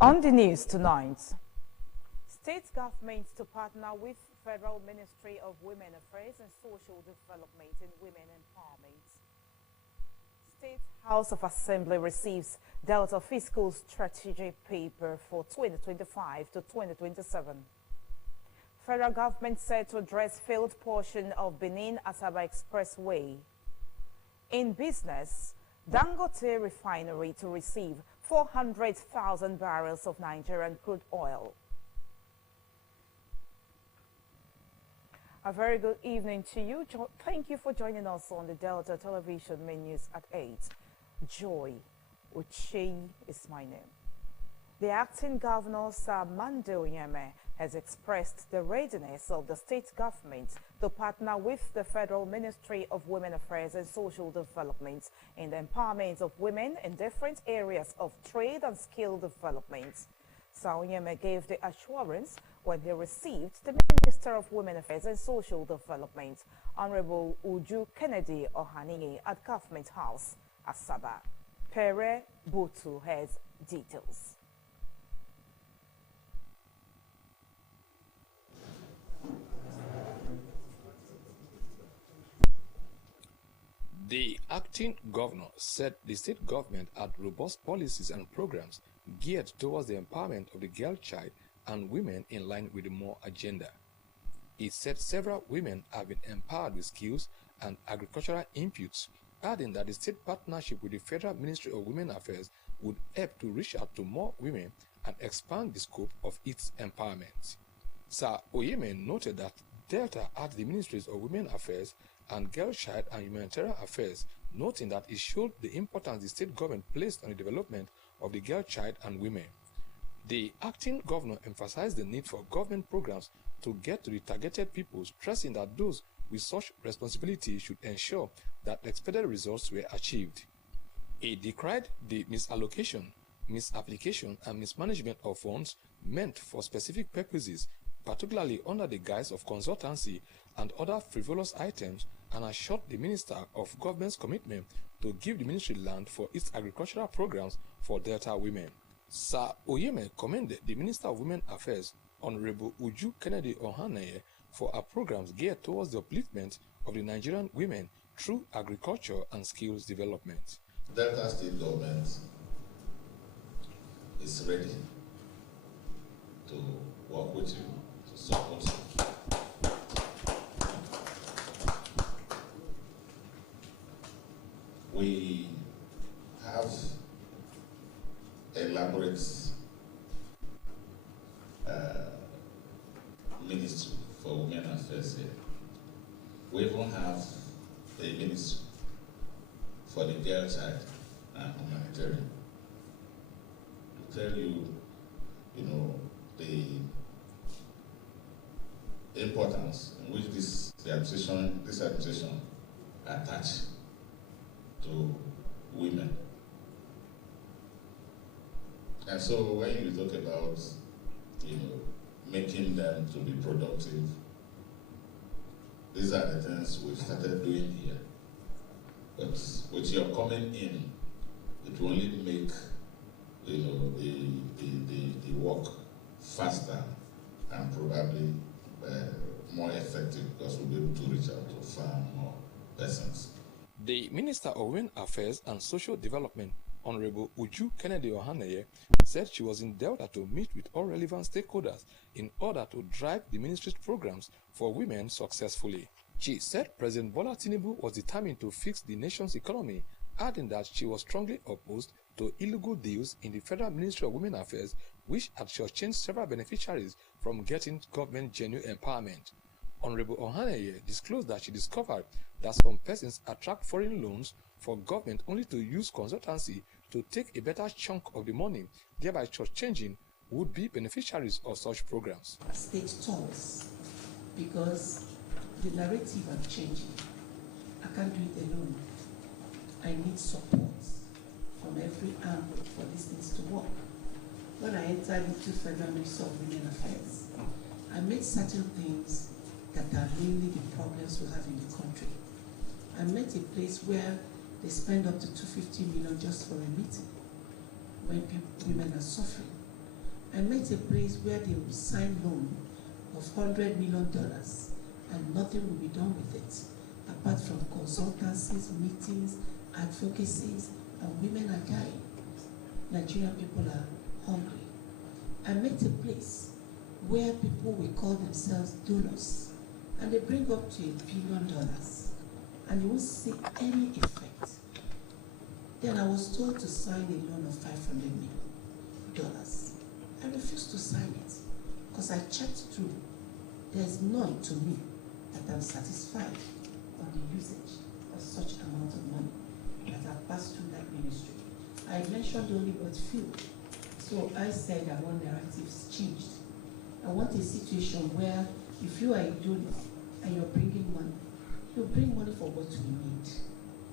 On the news tonight, state governments to partner with Federal Ministry of Women Affairs and Social Development in Women Empowerment. State House of Assembly receives Delta Fiscal Strategy Paper for 2025 to 2027. Federal government set to address failed portion of Benin-Asaba Expressway. In business, Dangote Refinery to receive 400,000 barrels of Nigerian crude oil. A very good evening to you. Thank you for joining us on the Delta Television Main News at 8. Joy Ucheyi is my name. The acting governor, Sir Mando Yeme, has expressed the readiness of the state government to partner with the Federal Ministry of Women Affairs and Social Development in the empowerment of women in different areas of trade and skill development. Sir Yeme gave the assurance when he received the Minister of Women Affairs and Social Development, Honorable Uju Kennedy Ohaniye, at Government House, Asaba. Pere Botu has details. The acting governor said the state government had robust policies and programs geared towards the empowerment of the girl child and women in line with the MORE agenda. He said several women have been empowered with skills and agricultural inputs, adding that the state partnership with the Federal Ministry of Women Affairs would help to reach out to more women and expand the scope of its empowerment. Sir Oyeme noted that Delta had the Ministries of Women Affairs and Girl Child and Humanitarian Affairs, noting that it showed the importance the state government placed on the development of the girl child and women. The acting governor emphasized the need for government programs to get to the targeted people, stressing that those with such responsibility should ensure that expected results were achieved. He decried the misallocation, misapplication, and mismanagement of funds meant for specific purposes, particularly under the guise of consultancy and other frivolous items, and assured the Minister of Government's commitment to give the ministry land for its agricultural programs for Delta women. Sir Oyeme commended the Minister of Women Affairs, Honorable Uju Kennedy Ohaniye, for her programs geared towards the upliftment of the Nigerian women through agriculture and skills development. Delta State Government is ready to work with you, to support you. We have elaborate ministry for women affairs here. We even have a ministry for the girl child and humanitarian. To tell you, the importance in which this administration attached to women. And so when you talk about, making them to be productive, these are the things we've started doing here. But with your coming in, it will only make, the work faster and probably more effective, because we'll be able to reach out to far more persons. The Minister of Women Affairs and Social Development, Honorable Uju Kennedy Ohaniye, said she was in Delta to meet with all relevant stakeholders in order to drive the ministry's programs for women successfully. She said President Bola Tinubu was determined to fix the nation's economy, adding that she was strongly opposed to illegal deals in the Federal Ministry of Women Affairs, which had shortchanged several beneficiaries from getting government genuine empowerment. Honorable Ohaniye disclosed that she discovered that some persons attract foreign loans for government only to use consultancy to take a better chunk of the money, thereby shortchanging would-be beneficiaries of such programs. State talks, because the narrative are changing. I can't do it alone. I need support from every angle for these things to work. When I entered into Federal Ministry of Women Affairs, I made certain things that are really the problems we have in the country. I met a place where they spend up to 250 million just for a meeting when women are suffering. I met a place where they will sign loan of $100 million and nothing will be done with it, apart from consultancies, meetings, advocacies, and women are dying. Nigerian people are hungry. I met a place where people will call themselves donors, and they bring up to $1 billion, and you won't see any effect. Then I was told to sign a loan of $500 million. I refused to sign it because I checked through. There's none to me that I'm satisfied on the usage of such amount of money that have passed through that ministry. I mentioned only but few. So I said I want narratives changed. I want a situation where if you are a donor and you're bringing money, you bring money for what we need.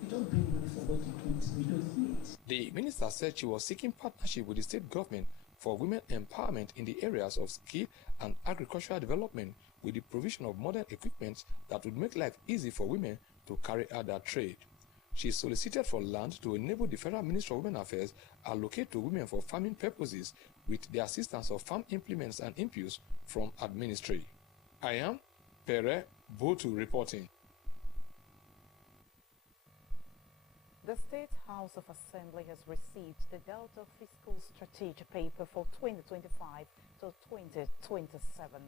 You don't bring money for what we don't need. The minister said she was seeking partnership with the state government for women empowerment in the areas of skill and agricultural development with the provision of modern equipment that would make life easy for women to carry out their trade. She solicited for land to enable the Federal Ministry of Women Affairs allocate to women for farming purposes with the assistance of farm implements and inputs from administration. I am Pere Botu reporting. The State House of Assembly has received the Delta Fiscal Strategy Paper for 2025 to 2027.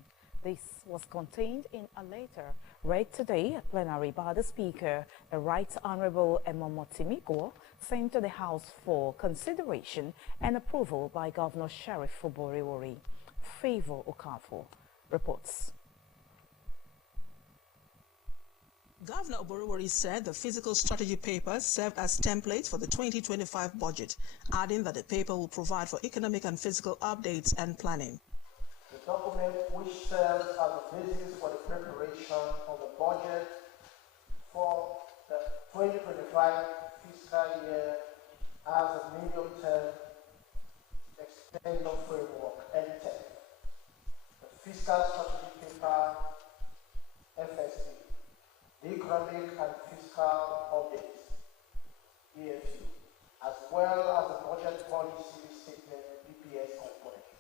This was contained in a letter read today at plenary by the Speaker, the Right Honorable Emomotimi Guo, sent to the House for consideration and approval by Governor Sheriff Oboriwori. Favor Okafor reports. Governor Oboriwori said the fiscal strategy paper served as template for the 2025 budget, adding that the paper will provide for economic and fiscal updates and planning. The document, which serves as the basis for the preparation of the budget for the 2025 fiscal year, as a medium-term extension framework, MTEP. The fiscal strategy paper, FSP. The economic and fiscal updates, EFU, as well as the budget policy statement, BPS components.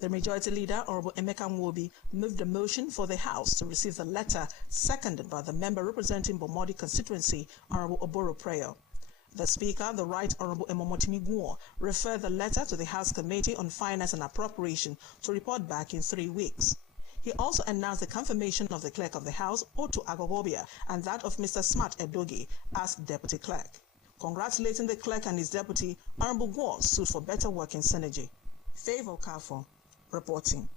The Majority Leader, Honorable Emeka Nwobi, moved the motion for the House to receive the letter, seconded by the member representing Bomodi constituency, Honorable Oboro Prayo. The Speaker, the Right Honorable Emomotimi Guo, referred the letter to the House Committee on Finance and Appropriation to report back in 3 weeks. He also announced the confirmation of the Clerk of the House, Otto Agogobia, and that of Mr. Smart Edogi as Deputy Clerk. Congratulating the Clerk and his Deputy, Honorable Guo sued for better working synergy. Favor Okafor reporting.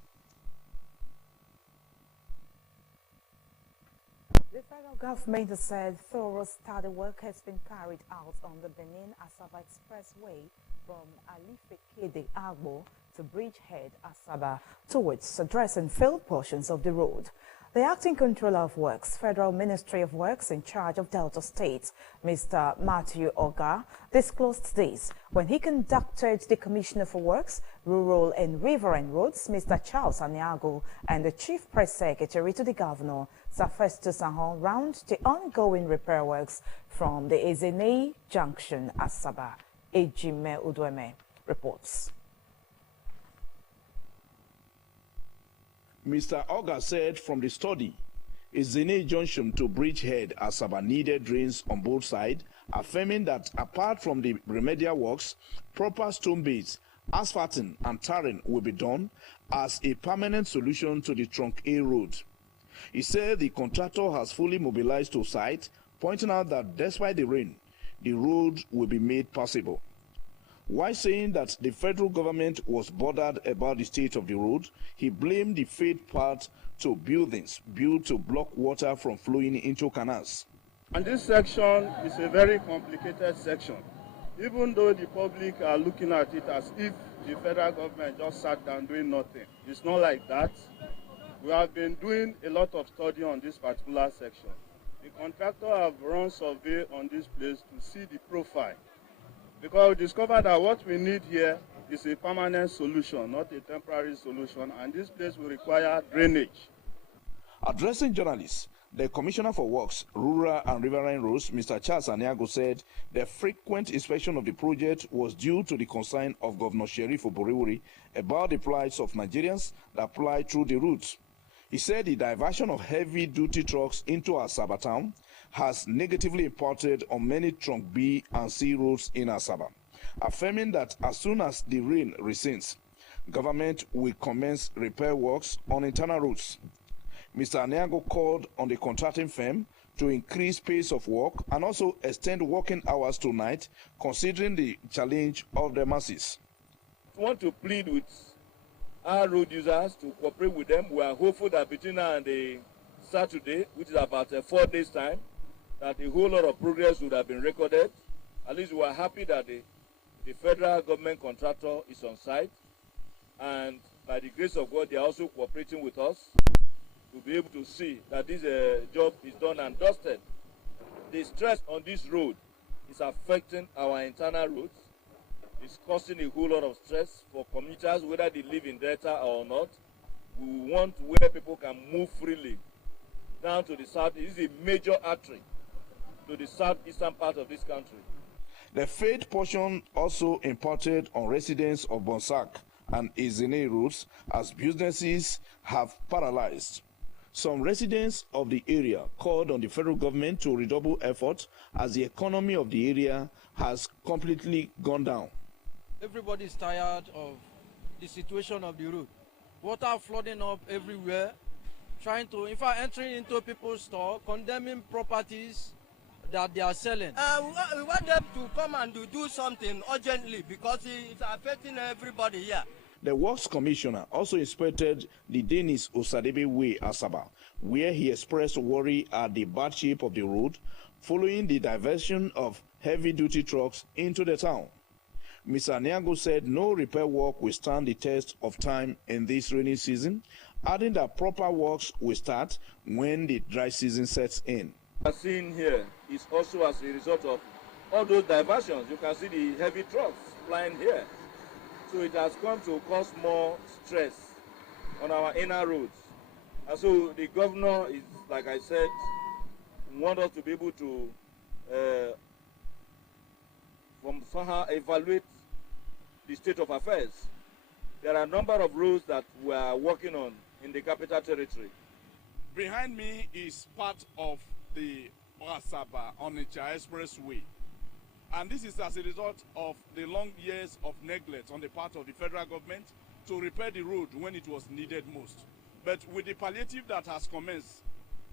The federal government has said thorough study work has been carried out on the Benin-Asaba Expressway from Alifekede Agbo to Bridgehead Asaba towards addressing failed portions of the road. The acting controller of works, Federal Ministry of Works in charge of Delta State, Mr. Matthew Oga, disclosed this when he conducted the Commissioner for Works, Rural and Riverine Roads, Mr. Charles Aniago, and the Chief Press Secretary to the Governor, Sir Festus Ahon, round the ongoing repair works from the Ezene Junction, Asaba. Ejime Udweme reports. Mr. Oga said from the study, Ezene Junction to Bridgehead Asaba needed drains on both sides, affirming that apart from the remedial works, proper stone beds, asphalting and tarring will be done as a permanent solution to the Trunk A road. He said the contractor has fully mobilized to site, pointing out that despite the rain, the road will be made passable. While saying that the federal government was bothered about the state of the road, he blamed the failed part to buildings built to block water from flowing into canals. And this section is a very complicated section, even though the public are looking at it as if the federal government just sat down doing nothing. It's not like that. We have been doing a lot of study on this particular section. The contractor have run survey on this place to see the profile, because we discovered that what we need here is a permanent solution, not a temporary solution, and this place will require drainage. Addressing journalists, The Commissioner for Works, Rural and Riverine Roads, Mr. Charles Aniago, said the frequent inspection of the project was due to the concern of Governor Sheriff Oboriwori about the plights of Nigerians that ply through the route. He said the diversion of heavy-duty trucks into Asaba town has negatively impacted on many Trunk B and C roads in Asaba, affirming that as soon as the rain recedes, government will commence repair works on internal roads. Mr. Aniago called on the contracting firm to increase pace of work and also extend working hours to night, considering the challenge of the masses. I want to plead with our road users to cooperate with them. We are hopeful that between now and the Saturday, which is about 4 days' time, that a whole lot of progress would have been recorded. At least we are happy that the federal government contractor is on site, and by the grace of God, they are also cooperating with us to be able to see that this job is done and dusted. The stress on this road is affecting our internal roads. It's causing a whole lot of stress for commuters, whether they live in Delta or not. We want where people can move freely down to the south. This is a major artery to the southeastern part of this country. The freight portion also impacted on residents of Bonsac and Izine routes as businesses have paralyzed. Some residents of the area called on the federal government to redouble efforts as the economy of the area has completely gone down. Everybody is tired of the situation of the road. Water flooding up everywhere, in fact, entering into people's store, condemning properties that they are selling. We want them to come and do something urgently because it's affecting everybody here. The Works Commissioner also inspected the Dennis Osadebe Way, Asaba, where he expressed worry at the bad shape of the road following the diversion of heavy-duty trucks into the town. Mr. Aniago said no repair work will stand the test of time in this rainy season, adding that proper works will start when the dry season sets in. What we are seeing here is also as a result of all those diversions. You can see the heavy trucks flying here. So it has come to cause more stress on our inner roads. And so the governor is, like I said, want us to be able to from somehow evaluate the state of affairs. There are a number of roads that we are working on in the capital territory. Behind me is part of the Asaba-Onitsha Expressway. And this is as a result of the long years of neglect on the part of the federal government to repair the road when it was needed most. But with the palliative that has commenced,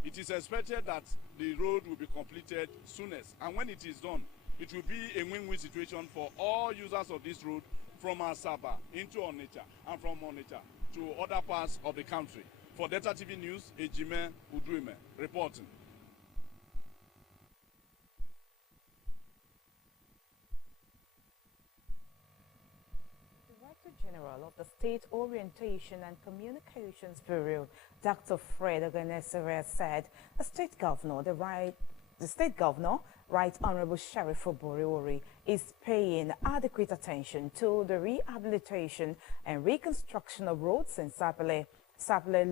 it is expected that the road will be completed soonest. And when it is done, it will be a win-win situation for all users of this road from Asaba into Onitsha and from Onitsha to other parts of the country. For Delta TV News, Ejime Uduime reporting. General of the State Orientation and Communications Bureau, Dr. Fred Oganesere, said the state governor, Right Honorable Sheriff Oboriwori, is paying adequate attention to the rehabilitation and reconstruction of roads in Sapele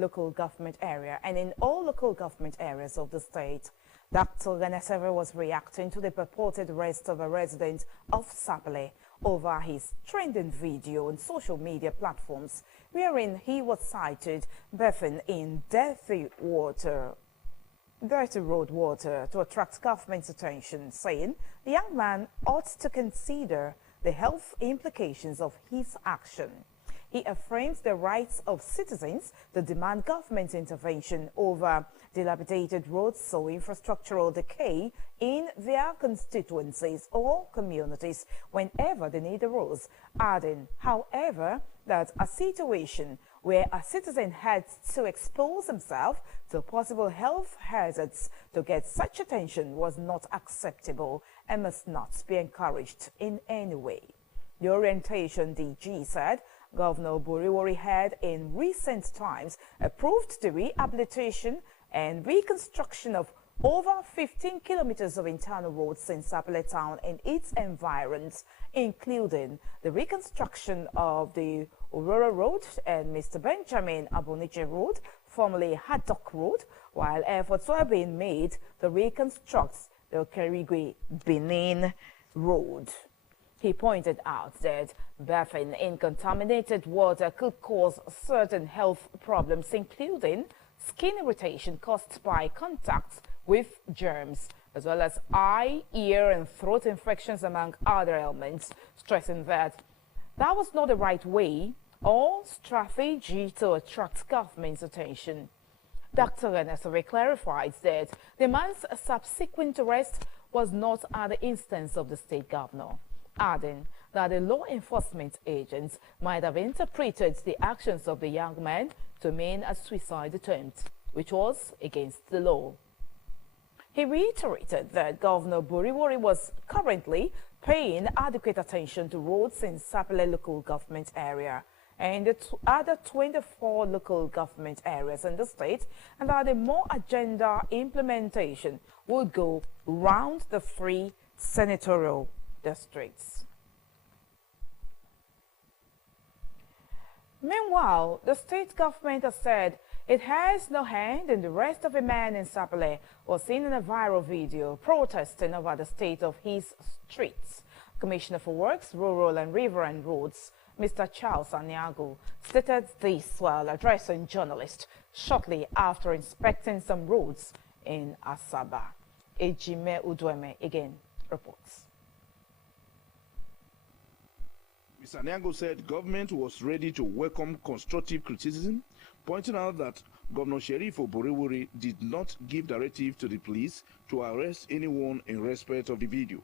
local government area and in all local government areas of the state. Dr. Oganesere was reacting to the purported arrest of a resident of Sapele over his trending video on social media platforms, wherein he was cited bathing in dirty road water to attract government's attention, saying the young man ought to consider the health implications of his action. He affirms the rights of citizens to demand government intervention over dilapidated roads or infrastructural decay in their constituencies or communities whenever the need arose, adding, however, that a situation where a citizen had to expose himself to possible health hazards to get such attention was not acceptable and must not be encouraged in any way. The Orientation DG said Governor Oboriwori had in recent times approved the rehabilitation and reconstruction of over 15 kilometers of internal roads in Sapele town and its environs, including the reconstruction of the Aurora Road and Mr. Benjamin Aboniche Road, formerly Haddock Road, while efforts were being made to reconstruct the Kerigwe-Benin Road. He pointed out that bathing in contaminated water could cause certain health problems, including skin irritation caused by contact with germs, as well as eye, ear, and throat infections, among other ailments, stressing that that was not the right way or strategy to attract government's attention. Dr. Enesore clarified that the man's subsequent arrest was not at the instance of the state governor, adding that the law enforcement agents might have interpreted the actions of the young man to mean a suicide attempt, which was against the law. He reiterated that Governor Buriwori was currently paying adequate attention to roads in Sapele local government area and the other 24 local government areas in the state, and that the more agenda implementation would go round the 3 senatorial districts. Meanwhile, the state government has said it has no hand in the arrest of a man in Sapele who was seen in a viral video protesting over the state of his streets. Commissioner for Works, Rural and Riverine Roads, Mr. Charles Aniago, stated this while addressing journalists shortly after inspecting some roads in Asaba. Ejime Udweme again reports. Mr. Aniago said government was ready to welcome constructive criticism, pointing out that Governor Sheriff Buriwori did not give directive to the police to arrest anyone in respect of the video.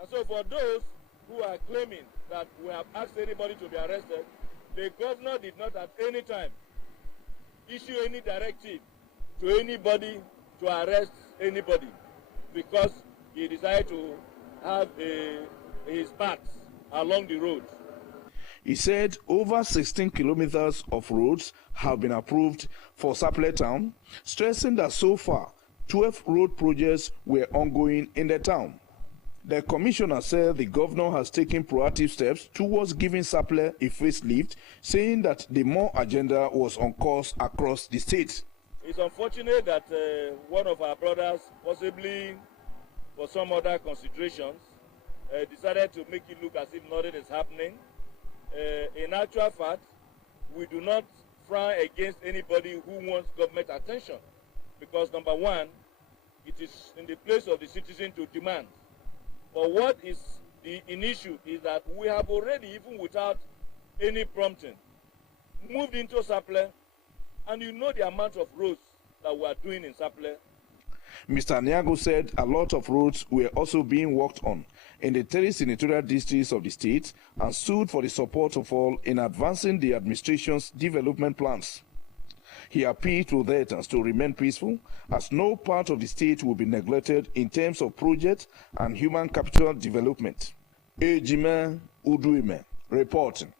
And so for those who are claiming that we have asked anybody to be arrested, the governor did not at any time issue any directive to anybody to arrest anybody, because he decided to have his paths along the road. He said over 16 kilometers of roads have been approved for Sapele town, stressing that so far 12 road projects were ongoing in the town. The commissioner said the governor has taken proactive steps towards giving Sapele a facelift, saying that the more agenda was on course across the state. It's unfortunate that one of our brothers, possibly for some other considerations, decided to make it look as if nothing is happening. In actual fact, we do not frown against anybody who wants government attention, because number one, it is in the place of the citizen to demand. But what is the issue is that we have already, even without any prompting, moved into Sapele, and you know the amount of roads that we are doing in Sapele. Mr. Aniago said a lot of roads were also being worked on in the 3 senatorial districts of the state and stood for the support of all in advancing the administration's development plans. He appealed to Deltans to remain peaceful, as no part of the state will be neglected in terms of project and human capital development. Ejime Uduime reporting.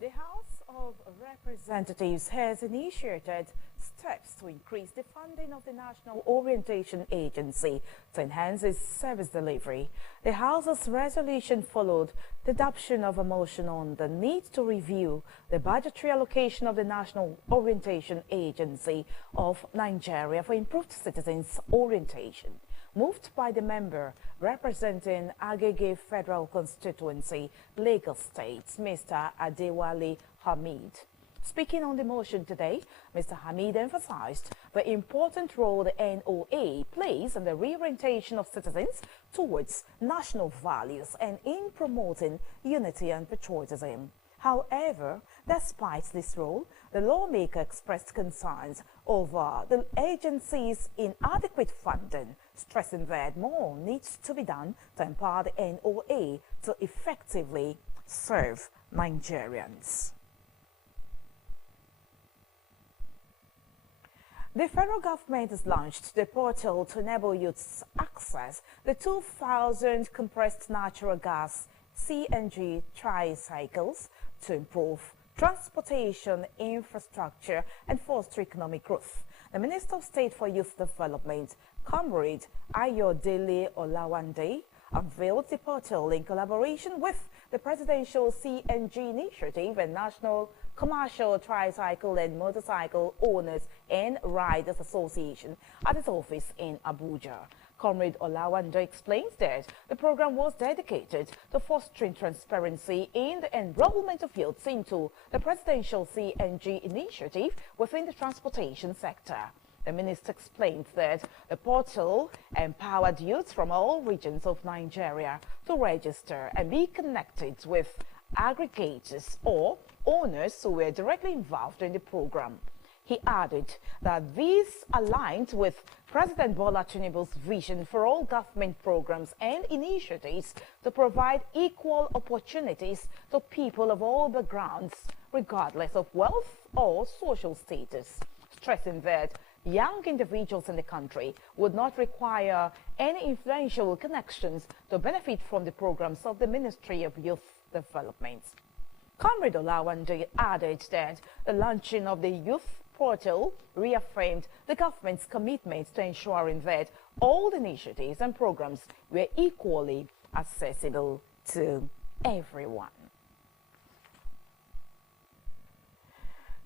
The House of Representatives has initiated steps to increase the funding of the National Orientation Agency to enhance its service delivery. The House's resolution followed the adoption of a motion on the need to review the budgetary allocation of the National Orientation Agency of Nigeria for improved citizens' orientation, moved by the member representing Agege Federal Constituency, Lagos State, Mr. Adewale Hamid. Speaking on the motion today, Mr. Hamid emphasized the important role the NOA plays in the reorientation of citizens towards national values and in promoting unity and patriotism. However, despite this role, the lawmaker expressed concerns over the agency's inadequate funding, stressing that more needs to be done to empower the NOA to effectively serve Nigerians. The federal government has launched the portal to enable youths access the 2,000 compressed natural gas CNG tricycles to improve transportation infrastructure and foster economic growth. The Minister of State for Youth Development, Comrade Ayodele Olawande, unveiled the portal in collaboration with the Presidential CNG Initiative and National Commercial Tricycle and Motorcycle Owners and Riders Association at its office in Abuja. Comrade Olawande explains that the program was dedicated to fostering transparency in the enrollment of youths into the Presidential CNG Initiative within the transportation sector. The minister explained that the portal empowered youths from all regions of Nigeria to register and be connected with aggregators or owners who were directly involved in the program. He added that this aligned with President Bola Tinubu's vision for all government programs and initiatives to provide equal opportunities to people of all backgrounds, regardless of wealth or social status, stressing that young individuals in the country would not require any influential connections to benefit from the programs of the Ministry of Youth Development. Comrade Olawande added that the launching of the youth portal reaffirmed the government's commitment to ensuring that all initiatives and programs were equally accessible to everyone.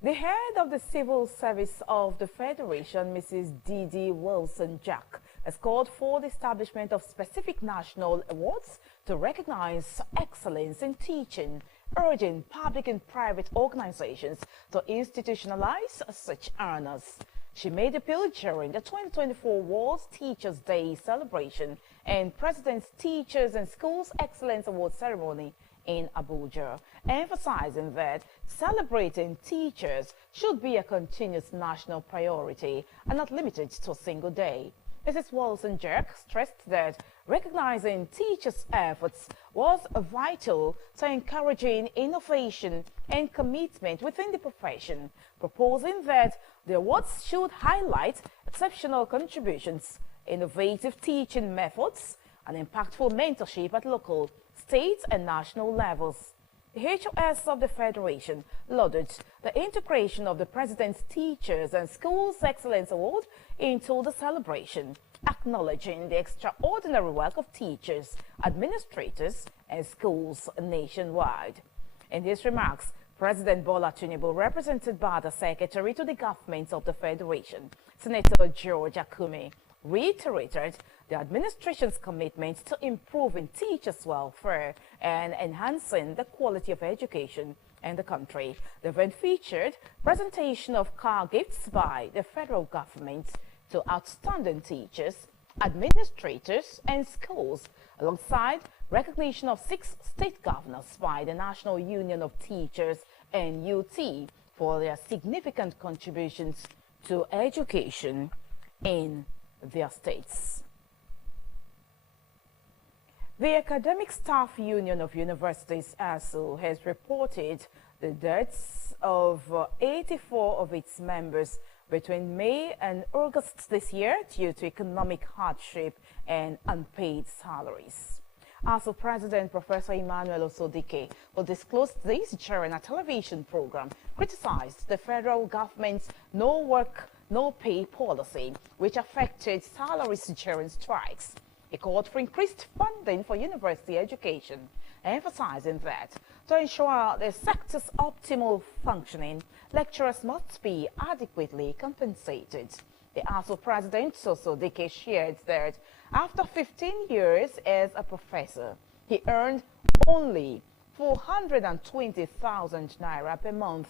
The head of the Civil Service of the Federation, Mrs. Didi Wilson-Jack, has called for the establishment of specific national awards to recognize excellence in teaching, urging public and private organizations to institutionalize such honors. She made the appeal during the 2024 World Teachers' Day celebration and President's Teachers and Schools Excellence Award ceremony in Abuja, emphasizing that celebrating teachers should be a continuous national priority and not limited to a single day. Mrs. Wilson-Jack stressed that recognizing teachers' efforts was vital to encouraging innovation and commitment within the profession, proposing that the awards should highlight exceptional contributions, innovative teaching methods, and impactful mentorship at local, state, and national levels. The HOS of the Federation lauded the integration of the President's Teachers and Schools Excellence Award into the celebration, acknowledging the extraordinary work of teachers, administrators, and schools nationwide. In his remarks, President Bola Tinubu, represented by the Secretary to the Government of the Federation, Senator George Akume, reiterated the administration's commitment to improving teachers' welfare and enhancing the quality of education in the country. The event featured presentation of car gifts by the federal government to outstanding teachers, administrators, and schools, alongside recognition of 6 state governors by the National Union of Teachers and UT for their significant contributions to education in their states. The Academic Staff Union of Universities, ASU, has reported the deaths of 84 of its members between May and August this year due to economic hardship and unpaid salaries. ASU President Professor Emmanuel Osodike, who disclosed this during a television program, criticized the federal government's no work, no pay policy, which affected salaries during strikes. He called for increased funding for university education, emphasizing that to ensure the sector's optimal functioning, lecturers must be adequately compensated. The ASU president, Osodike, shared that after 15 years as a professor, he earned only 420,000 naira per month,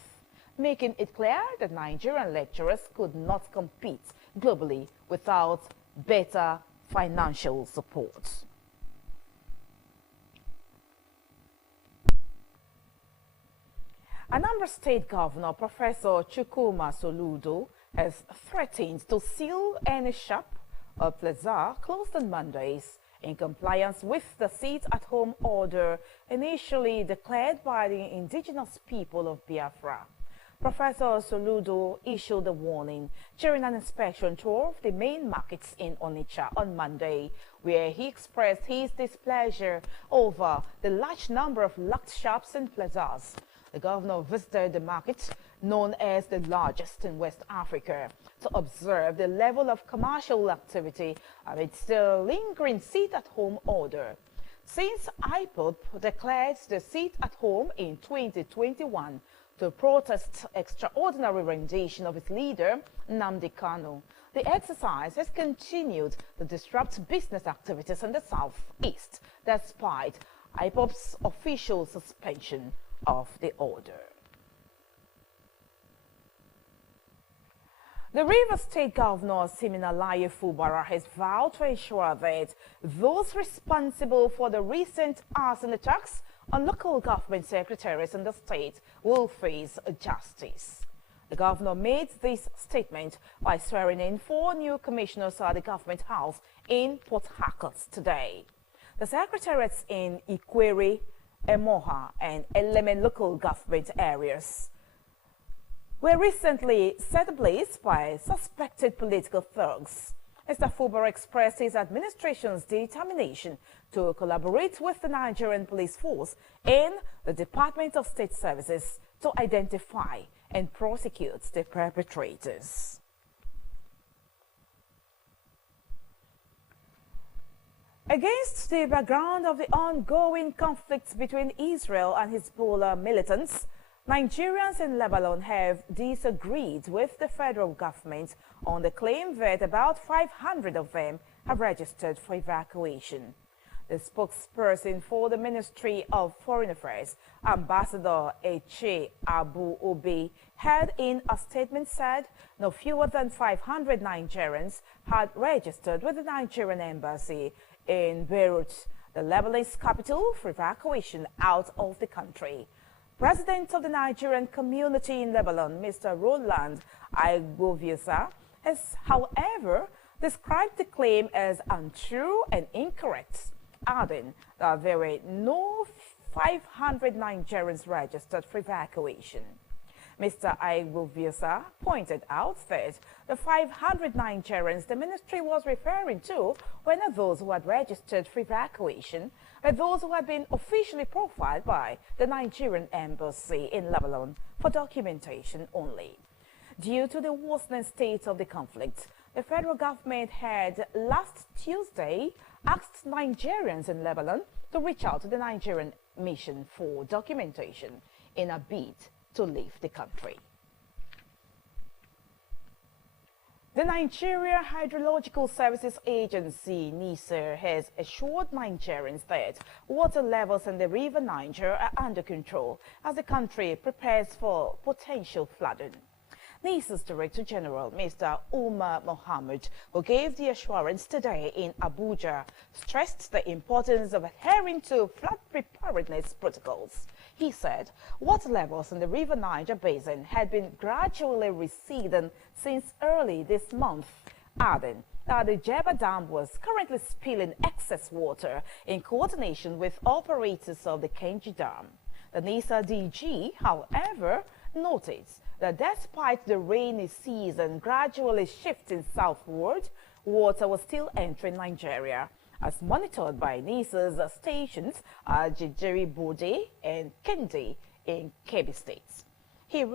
making it clear that Nigerian lecturers could not compete globally without better financial support. Anambra State Governor Professor Chukwuma Soludo has threatened to seal any shop or plaza closed on Mondays in compliance with the sit-at-home order initially declared by the indigenous people of Biafra. Professor Soludo issued a warning during an inspection tour of the main markets in Onitsha on Monday, where he expressed his displeasure over the large number of locked shops and plazas. The governor visited the market, known as the largest in West Africa, to observe the level of commercial activity amidst the lingering sit-at-home order. since IPOB declared the sit-at-home in 2021 to protest extraordinary rendition of its leader, Nnamdi Kanu. The exercise has continued to disrupt business activities in the southeast, despite IPOB's official suspension of the order. The Rivers State Governor, Siminalayi Fubara, has vowed to ensure that those responsible for the recent arson attacks on local government secretaries in the state will face justice. The governor made this statement by swearing in 4 new commissioners at the government house in Port Harcourt today. The secretariats in Ikwere, Emoha, and Elemen local government areas were recently set ablaze by suspected political thugs. Mr. Fubara expressed his administration's determination to collaborate with the Nigerian police force and the Department of State Services to identify and prosecute the perpetrators. Against the background of the ongoing conflicts between Israel and Hezbollah militants, Nigerians in Lebanon have disagreed with the federal government on the claim that about 500 of them have registered for evacuation. The spokesperson for the Ministry of Foreign Affairs, Ambassador Eche Abu Obi, had in a statement said no fewer than 500 Nigerians had registered with the Nigerian embassy in Beirut, the Lebanese capital, for evacuation out of the country. President of the Nigerian community in Lebanon, Mr. Roland Aigboviusa, has, however, described the claim as untrue and incorrect, adding that there were no 500 Nigerians registered for evacuation. Mr. Aigboviusa pointed out that the 500 Nigerians the ministry was referring to were not those who had registered for evacuation, but those who had been officially profiled by the Nigerian embassy in Lebanon for documentation only. Due to the worsening state of the conflict, the federal government had last Tuesday asked Nigerians in Lebanon to reach out to the Nigerian mission for documentation in a bid to leave the country. The Nigeria Hydrological Services Agency, NISER, has assured Nigerians that water levels in the River Niger are under control as the country prepares for potential flooding. NISER's Director General, Mr. Umar Mohammed, who gave the assurance today in Abuja, stressed the importance of adhering to flood preparedness protocols. He said water levels in the River Niger Basin had been gradually receding since early this month, adding that the Jebba Dam was currently spilling excess water in coordination with operators of the Kenji Dam. The NISA DG, however, noted that despite the rainy season gradually shifting southward, water was still entering Nigeria, as monitored by NISA's stations at Jijeri Bode and Kendi in Kebbi State. He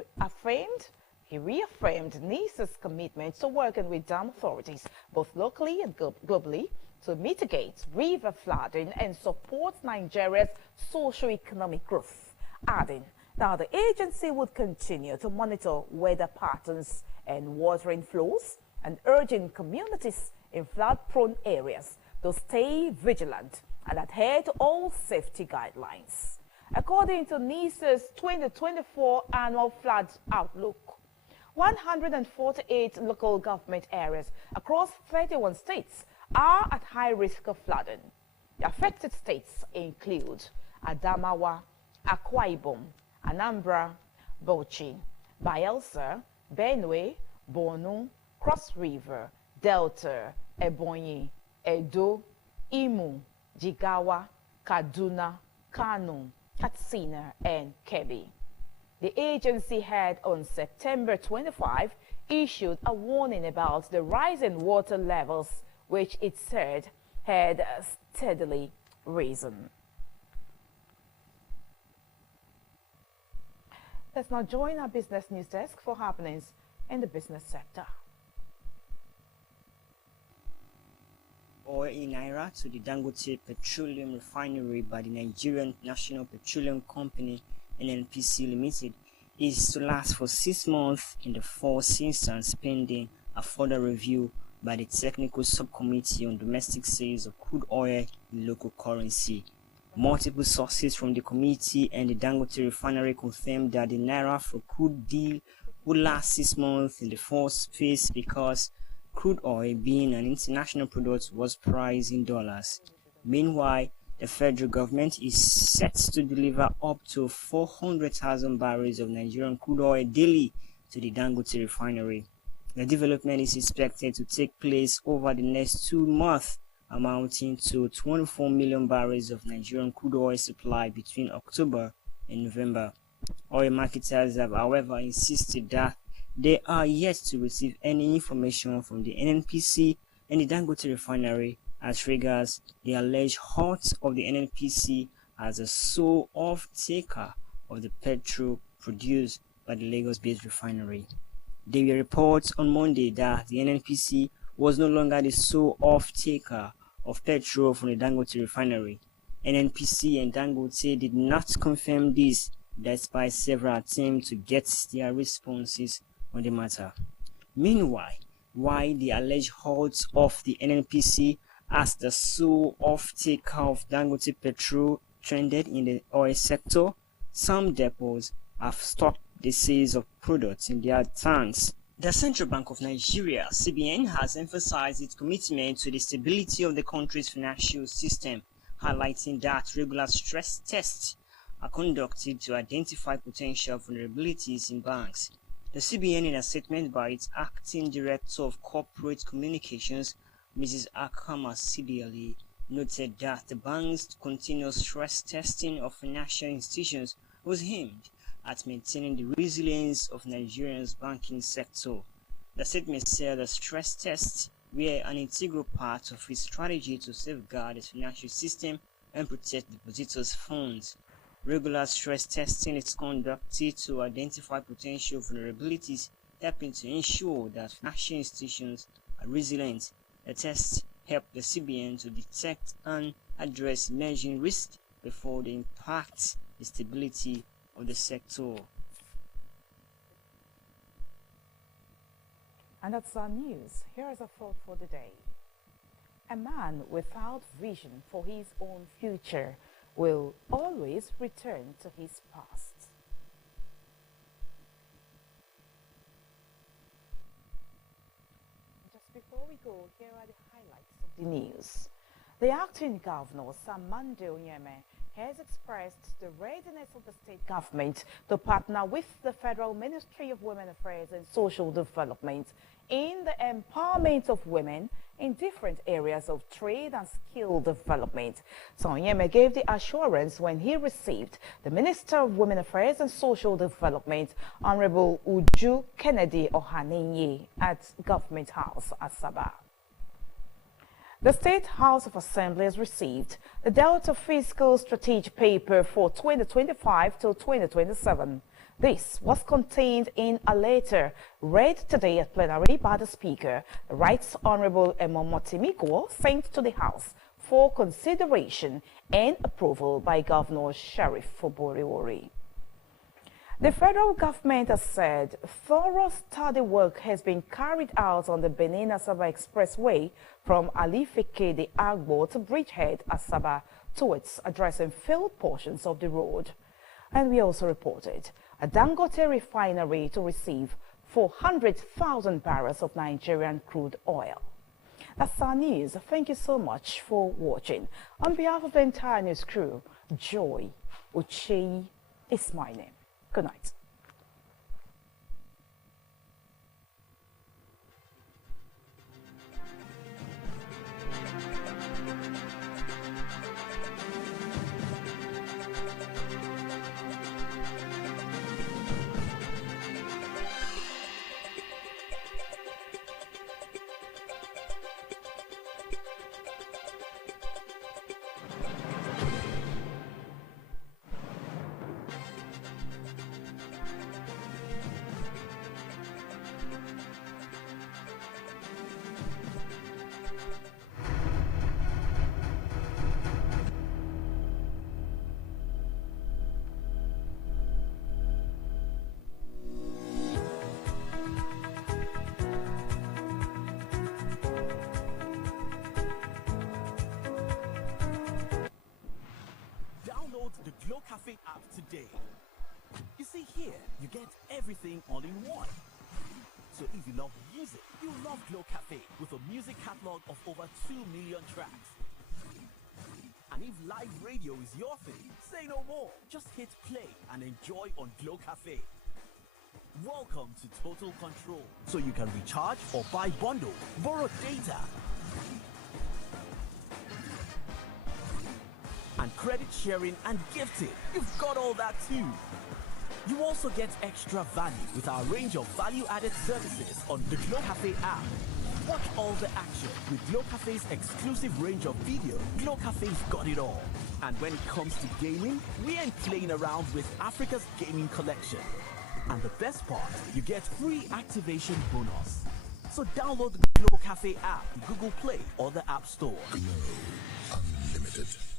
reaffirmed NISA's commitment to working with dam authorities, both locally and globally, to mitigate river flooding and support Nigeria's socio-economic growth, adding that the agency would continue to monitor weather patterns and watering flows and urging communities in flood-prone areas to stay vigilant and adhere to all safety guidelines. According to NISA's 2024 annual flood outlook, 148 local government areas across 31 states are at high risk of flooding. The affected states include Adamawa, Akwa Ibom, Anambra, Bauchi, Bayelsa, Benue, Borno, Cross River, Delta, Ebonyi, Edo, Imo, Jigawa, Kaduna, Kano, Katsina, and Kebbi. The agency had on September 25 issued a warning about the rising water levels, which it said had steadily risen. Let's now join our business news desk for happenings in the business sector. oil in naira to the Dangote Petroleum Refinery by the Nigerian National Petroleum Company (NNPC) Limited is to last for 6 months in the first instance, pending a further review by the Technical Subcommittee on Domestic Sales of Crude Oil in Local Currency. Multiple sources from the committee and the Dangote Refinery confirmed that the naira for crude deal would last 6 months in the first phase because crude oil, being an international product, was priced in dollars. Meanwhile, the federal government is set to deliver up to 400,000 barrels of Nigerian crude oil daily to the Dangote Refinery. The development is expected to take place over the next 2 months, amounting to 24 million barrels of Nigerian crude oil supply between October and November. Oil marketers have, however, insisted that they are yet to receive any information from the NNPC and the Dangote Refinery as regards the alleged halt of the NNPC as a sole off-taker of the petrol produced by the Lagos-based refinery. There were reports on Monday that the NNPC was no longer the sole off-taker of petrol from the Dangote Refinery. NNPC and Dangote did not confirm this despite several attempts to get their responses on the matter. Meanwhile, while the alleged halt of the NNPC as the sole off-taker of Dangote petrol trended in the oil sector, some depots have stopped the sales of products in their tanks. The Central Bank of Nigeria, CBN, has emphasized its commitment to the stability of the country's financial system, highlighting that regular stress tests are conducted to identify potential vulnerabilities in banks. The CBN, in a statement by its acting director of corporate communications, Mrs. Akama Sidiali, noted that the bank's continuous stress testing of financial institutions was aimed at maintaining the resilience of Nigeria's banking sector. The statement said the stress tests were an integral part of its strategy to safeguard the financial system and protect depositors' funds. Regular stress testing is conducted to identify potential vulnerabilities, helping to ensure that financial institutions are resilient. The tests help the CBN to detect and address emerging risks before they impact the stability of the sector. And that's our news. Here is a thought for the day. A man without vision for his own future will always return to his past. Just before we go, here are the highlights of the news. The acting governor, Samande Onyeme, has expressed the readiness of the state government to partner with the Federal Ministry of Women Affairs and Social Development in the empowerment of women in different areas of trade and skill development. Onyeme gave the assurance when he received the Minister of Women Affairs and Social Development, Honorable Uju Kennedy Ohanenye, at Government House, Asaba. The State House of Assembly has received the Delta Fiscal Strategic Paper for 2025 to 2027. This was contained in a letter read today at plenary by the Speaker, the Right Honorable Emomotimiko, sent to the House for consideration and approval by Governor Sheriff Fuboriwori. The federal government has said thorough study work has been carried out on the Benin-Asaba Expressway from Alifeke de Agbo to Bridgehead, Asaba, towards addressing failed portions of the road. And we also reported a Dangote refinery to receive 400,000 barrels of Nigerian crude oil. That's our news. Thank you so much for watching. On behalf of the entire news crew, Joy Ucheyi is my name. Good night. the Glow Cafe app today. You see here, you get everything all in one. So if you love music, you love Glow Cafe with a music catalog of over 2 million tracks. And if live radio is your thing, say no more. Just hit play and enjoy on Glow Cafe. Welcome to Total Control. So you can recharge or buy bundle, borrow data, and credit sharing and gifting. You've got all that too. You also get extra value with our range of value-added services on the Glow Cafe app. Watch all the action with Glow Cafe's exclusive range of video. Glow Cafe's got it all. And when it comes to gaming, we ain't playing around with Africa's gaming collection. And the best part, you get free activation bonus. So download the Glow Cafe app, Google Play or the App Store. Glow Unlimited.